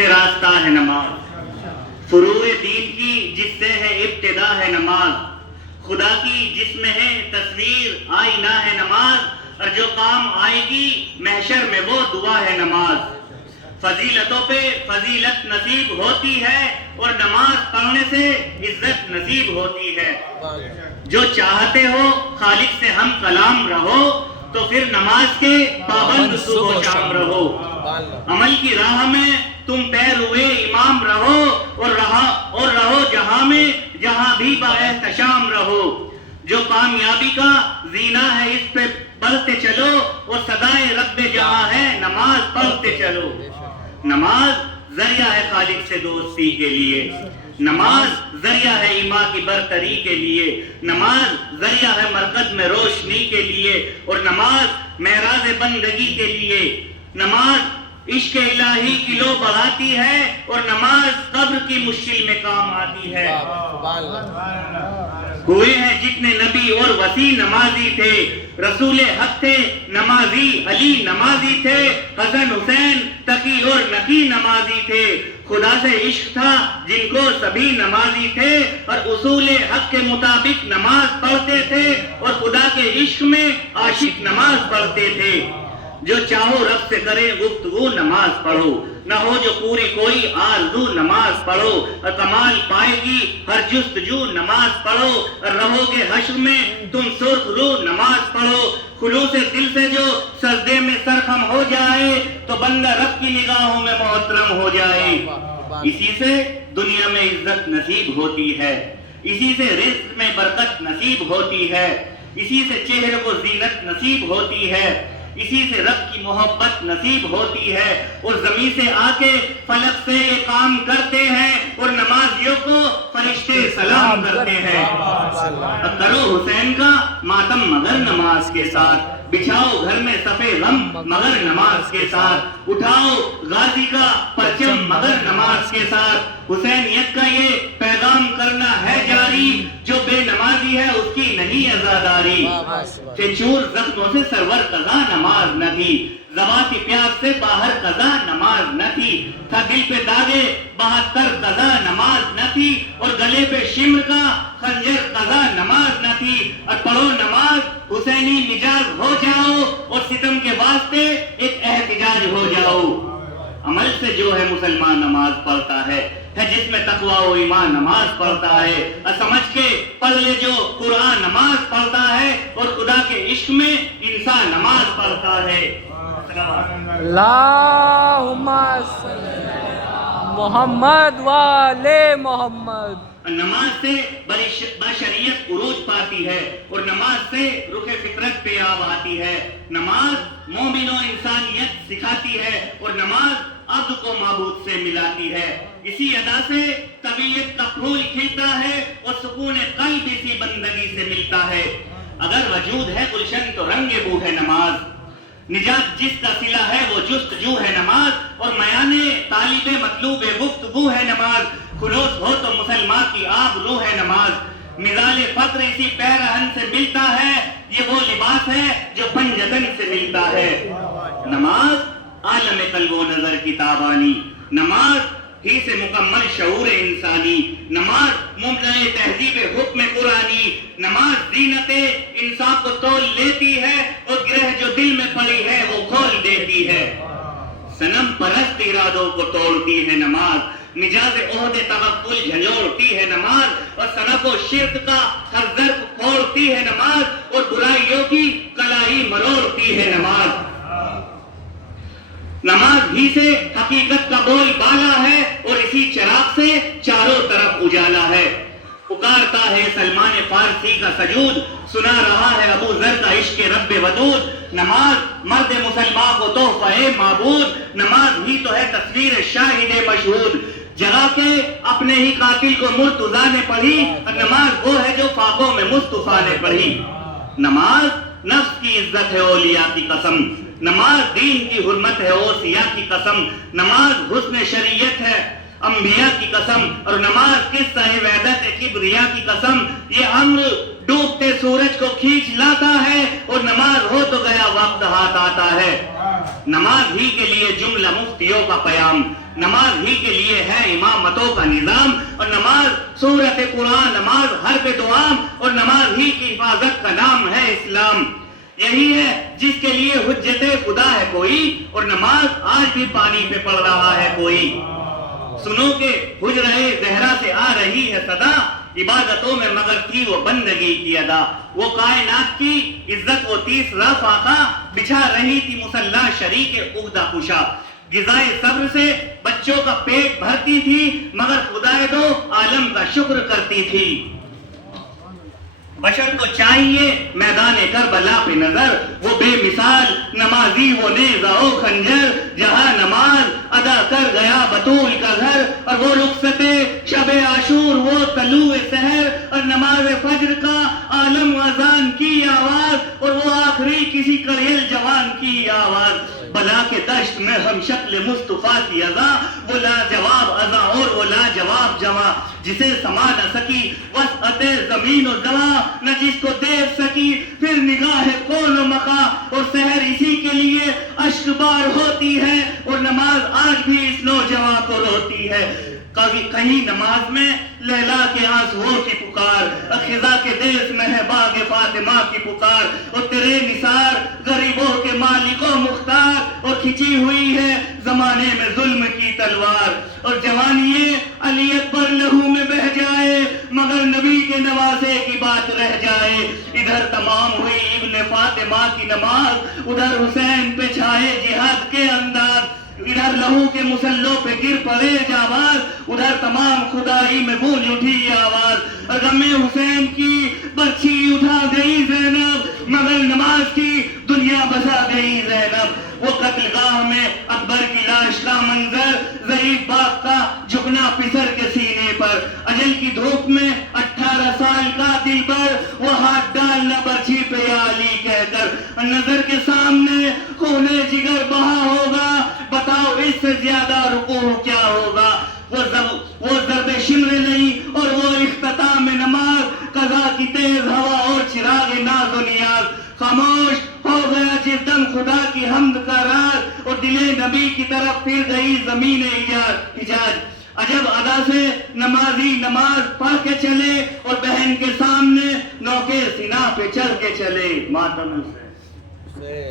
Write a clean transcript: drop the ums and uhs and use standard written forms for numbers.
سے راستہ ہے نماز، فروع دین کی جس سے ہے ابتدا ہے نماز، خدا کی جس میں ہے تصویر آئینہ ہے نماز، اور جو کام آئے گی محشر میں وہ دعا ہے نماز۔ فضیلتوں پہ فضیلت نصیب ہوتی ہے اور نماز پڑھنے سے عزت نصیب ہوتی ہے۔ جو چاہتے ہو خالق سے ہم کلام رہو تو پھر نماز کے پابند صبح و شام رہو۔ عمل کی راہ میں تم پیروے امام رہو اور رہو جہاں میں جہاں بھی بااحتشام رہو۔ جو کامیابی کا زینہ ہے اس پہ بڑھتے چلو اور صدائے رب جہاں ہے نماز پڑھتے چلو۔ نماز ذریعہ ہے خالق سے دوستی کے لیے، نماز ذریعہ ہے ایمان کی برتری کے لیے، نماز ذریعہ ہے مرکز میں روشنی کے لیے، اور نماز معراج بندگی کے لیے۔ نماز عشق الہی کی لو بڑھاتی ہے اور نماز قبر کی مشکل میں کام آتی ہے۔ ہوئے ہیں جتنے نبی اور وسیع نمازی تھے، رسول حق تھے نمازی، علی نمازی تھے، حسن حسین تقی اور نقی نمازی تھے۔ خدا سے عشق تھا جن کو سبھی نمازی تھے اور اصول حق کے مطابق نماز پڑھتے تھے اور خدا کے عشق میں عاشق نماز پڑھتے تھے۔ جو چاہو رب سے کرے گفتگو نماز پڑھو، نہ ہو جو پوری کوئی آرزو نماز پڑھو، اور کمال پائے گی ہر جستجو نماز پڑھو، اور رہو گے حشر میں تم سرخ رو نماز پڑھو۔ خلوص دل سے جو سجدے میں سرخم ہو جائے تو بندہ رب کی نگاہوں میں محترم ہو جائے۔ اسی سے دنیا میں عزت نصیب ہوتی ہے، اسی سے رزق میں برکت نصیب ہوتی ہے، اسی سے چہرے کو زینت نصیب ہوتی ہے، اسی سے رب کی محبت نصیب ہوتی ہے۔ اور زمین سے آ کے فلک سے یہ کام کرتے ہیں اور نمازیوں کو فرشتے سلام کرتے ہیں۔ کرو حسین کا ماتم مگر نماز کے ساتھ، بچھاؤ گھر میں صفے غم مگر نماز کے ساتھ، اٹھاؤ غازی کا پرچم مگر نماز کے ساتھ۔ حسینیت کا یہ پیغام کرنا ہے جاری، جو بے نمازی ہے اس کی نہیں عزاداری۔ کہ چور زخموں سے سرور قضا نماز نہ تھی، زباتی پیاس سے باہر قضا نماز نہ تھی، تھا دل پہ داغے 72 قضا نماز نہ تھی، اور گلے پہ شمر کا خنجر قضا نماز نہ تھی۔ اور پڑھو نماز حسینی مجاز ہو جاؤ اور ستم کے واسطے ایک احتجاج ہو جاؤ۔ عمل سے جو ہے مسلمان نماز پڑھتا ہے جس میں تقوی و ایمان نماز پڑھتا ہے، اور سمجھ کے پڑھ لے جو قرآن نماز پڑھتا ہے اور خدا کے عشق میں انسان نماز پڑھتا ہے۔ اللہم صلی محمد وآلِ محمد۔ نماز سے بشریت عروج پاتی ہے اور نماز سے رخ فطرت پہ آب آتی ہے۔ نماز مومن و انسانیت سکھاتی ہے اور نماز عبد کو معبود سے ملاتی ہے۔ اسی ادا سے طبیعت کا پھول کھلتا ہے اور سکون قلب اسی بندگی سے ملتا ہے۔ اگر وجود ہے گلشن تو رنگ بو ہے نماز، نجات جس کا صلہ ہے وہ جستجو ہے نماز، اور میان طالب مطلوب گفتگو ہے نماز، خلوص ہو تو مسلمان کی آب روح ہے نماز۔ مزال فقر اسی پیرہن سے ملتا ہے، یہ وہ لباس ہے جو پنجتن سے ملتا ہے۔ نماز عالم قلب و نظر کی تابانی، نماز ہی سے مکمل شعور انسانی، نماز ممتع تہذیب حکم قرآنی، نماز زینت انصاف کو تول لیتی ہے اور گرہ جو دل میں پڑی ہے وہ کھول دیتی ہے۔ صنم پرست ارادوں کو توڑتی ہے نماز، مجاز عہد توکل جھنجھوڑتی ہے نماز، اور صنف و شرک کا ہر ظرف پھوڑتی ہے نماز، اور برائیوں کی کلائی مروڑتی ہے نماز۔ نماز ہی سے حقیقت کا بول بالا ہے اور اسی چراغ سے چاروں طرف اجالا ہے۔ پکارتا ہے سلمان فارسی کا سجود، سنا رہا ہے ابو ذر کا عشق رب ودود۔ نماز مرد مسلمان کو تحفہ معبود، نماز ہی تو ہے تصویر شاہد مشہود۔ جگہ کے اپنے ہی قاتل کو مرتضیٰ نے پڑھی، اور نماز وہ ہے جو فاقوں میں مصطفیٰ نے پڑھی۔ نماز نفس کی عزت ہے اولیاء کی قسم، نماز دین کی حرمت ہے اوصیاء کی قسم، نماز حسن شریعت ہے انبیاء کی قسم، اور نماز قصہ ہے وحدت کبریا کی قسم۔ یہ امر ڈوبتے سورج کو کھینچ لاتا ہے اور نماز ہو تو گیا وقت ہاتھ آتا ہے۔ نماز ہی کے لیے جملہ مفتیوں کا پیام، نماز ہی کے لیے ہے امامتوں کا نظام، اور نماز سورت قرآن، نماز حرف دعام، اور نماز ہی کی حفاظت کا نام ہے اسلام۔ یہی ہے جس کے لیے حجت خدا ہے کوئی، اور نماز آج بھی پانی پہ پڑ رہا ہے کوئی۔ سنو کہ حجرہ زہرا سے آ رہی ہے صدا، عبادتوں میں مگر تھی وہ بندگی کی ادا۔ وہ کائنات کی عزت وہ تیسرا فاقہ، بچھا رہی تھی مصلی شریک عقدہ کشا۔ غذائے صبر سے بچوں کا پیٹ بھرتی تھی، مگر خدائے دو عالم کا شکر کرتی تھی۔ بشر کو چاہیے میدان کربلا پہ نظر، وہ بے مثال نمازی وہ نیزہ و خنجر، جہاں نماز ادا کر گیا بطول کا گھر، اور وہ رخصت شب عاشور وہ طلوع سحر، اور نماز فجر کا عالم اذان کی آواز، اور وہ آخری کسی کڑیل جوان کی آواز۔ بلا کے دشت میں ہم شکل مصطفیٰ کی اذا، وہ لاجواب اذا اور وہ لاجواب جواں، جسے سما نہ سکی وسعت زمین و زواں، نہ جس کو دیکھ سکی پھر نگاہ کون و مقا، اور سحر اسی کے لیے اشک بار ہوتی ہے، اور نماز آج بھی اس نوجواں کو روتی ہے۔ کہیں نماز میں لیلا کے آنسوؤں کی پکار، خزاں کے دیس میں ہے باغ فاطمہ کی پکار، اور تیرے نثار غریبوں کے مالک و مختار، اور کھچی ہوئی ہے زمانے میں ظلم کی تلوار، اور جوانی علی اکبر لہو میں بہ جائے، مگر نبی کے نواسے کی بات رہ جائے۔ ادھر تمام ہوئی ابن فاطمہ کی نماز، ادھر حسین پہ چھائے جہاد کے انداز، ادھر لہو کے مسلوں پہ گر پڑے جاواز، ادھر تمام خدائی میں گونج اٹھی آواز۔ غم حسین کی برچھی اٹھا گئی زینب، مگر نماز کی دنیا بسا گئی زینب۔ وہ قتل گاہ میں اکبر کی لاش کا منظر، ضعیف باپ کا جھکنا پسر کے سینے پر، اجل کی دھوپ میں 18 سال کا دل پر، وہ ہاتھ ڈالنا برچھی پہ یا علی کہہ کر، نظر کے سامنے خون جگر بہا ہوگا، بتاؤ اس سے زیادہ رکوع کیا ہوگا۔ وہ ضرب شمر نہیں اور وہ اختتام نماز، قضا کی تیز ہوا اور چراغ ناز و نیاز، خاموش ہو گیا جس دم خدا کی حمد کا راز، اور دل نبی کی طرف پھر گئی زمین حجاز۔ عجب ادا سے نمازی نماز پڑھ کے چلے، اور بہن کے سامنے نوکے سینہ پہ چل کے چلے۔ ماتم سے